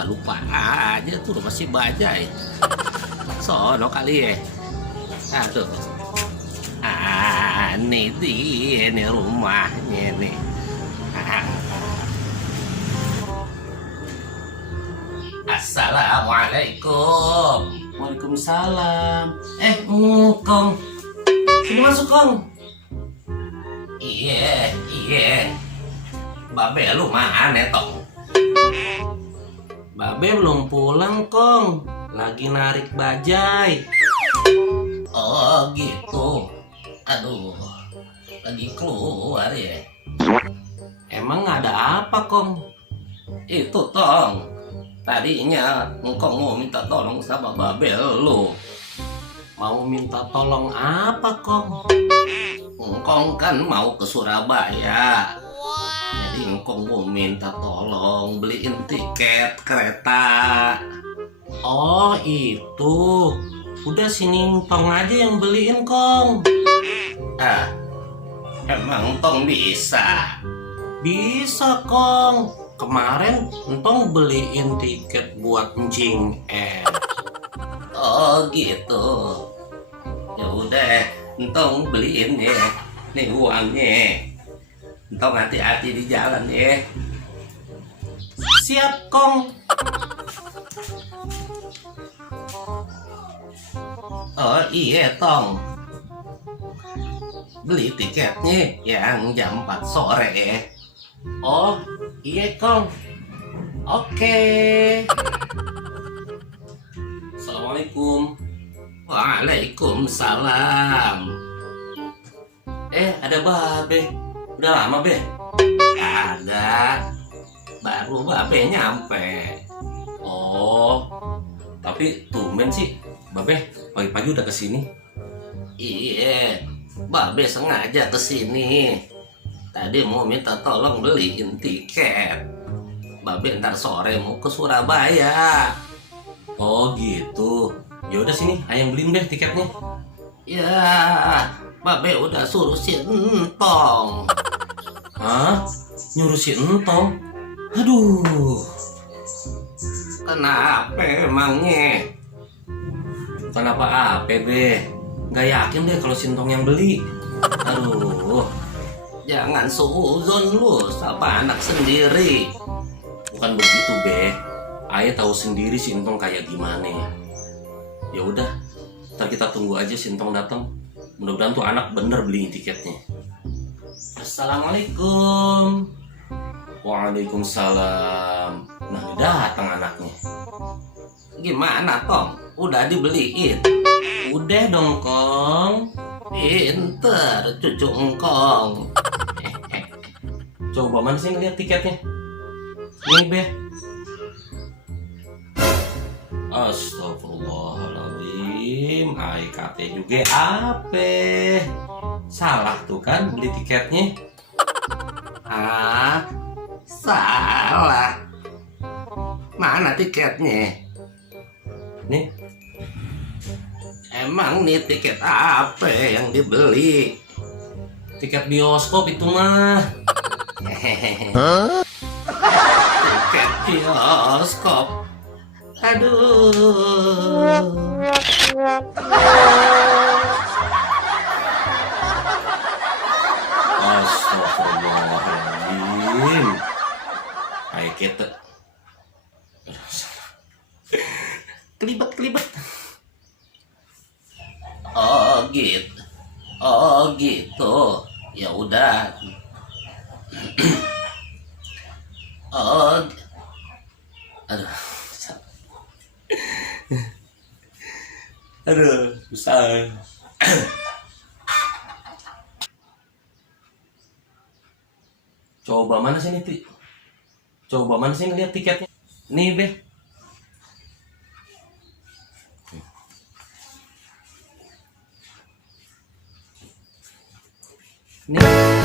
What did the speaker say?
suka lupa aja tuh masih bajai. Sono kali ya. Aduh. Ini dia nih rumahnya nih. Assalamualaikum. Waalaikumsalam. Kong. Sini masuk, Kong. Iya. Babe lu mana tong? Babe belum pulang, Kong. Lagi narik bajai. Oh gitu. Aduh, lagi keluar ya. Emang ada apa, Kong? Itu tong, tadinya engkau mau minta tolong sama babe lu. Mau minta tolong apa, Kong? Engkau kan mau ke Surabaya. Jadi engkau mau minta tolong beliin tiket kereta. Oh, itu. Udah sini Tong aja yang beliin, Kong. Emang tong bisa? Bisa, Kong. Kemarin Entong beliin tiket buat Encing Oh gitu. Ya udah, entong beliin ya. Nih uangnya. Entong hati-hati di jalan ya. Siap, Kong. Oh iya tong, beli tiketnya yang jam 4 sore ya. Oh, iya, Kong. Oke. Assalamualaikum. Waalaikumsalam. Ada Babe. Udah lama, Be? Kagak, baru babe nyampe. Oh, tapi tumben sih, Babe pagi-pagi udah kesini. Iya, babe sengaja kesini. Tadi mau minta tolong beliin tiket. Babe ntar sore mau ke Surabaya. Oh gitu. Ya udah sini, ayang beliin deh tiketnya. Ya, babe udah suruh si Entong. Hah? Nyuruh si Entong? Aduh. Kenapa emangnya? Kenapa apa, Be? Nggak yakin deh kalau si Entong yang beli. Aduh. Jangan suuzon lu sama anak sendiri. Bukan begitu, Be. Ayah tahu sendiri si Entong kayak gimana. Ya udah, ntar kita tunggu aja si Entong datang. Mudah-mudahan tuh anak bener beli tiketnya. Assalamualaikum. Waalaikumsalam. Nah, datang anaknya. Gimana Tong? Udah dibeliin? Udah dong, Kong. Pinter cucu engkong. Coba mana sih ngeliat tiketnya? Nih, Be. Astagfirullahaladzim. AIKT juga apa? Salah tuh kan beli tiketnya. Salah. Mana tiketnya? Nih, Emang nih tiket apa yang dibeli? tiket bioskop itu mah. Tiket bioskop. Aduh. Astagfirullahaladzim. AIKT. Kelibet. Oh gitu. Ya udah. Oh. Aduh. Aduh, susah. Coba mana sih nih, Coba mana sih ngeliat tiketnya? Nih, Be. Nih.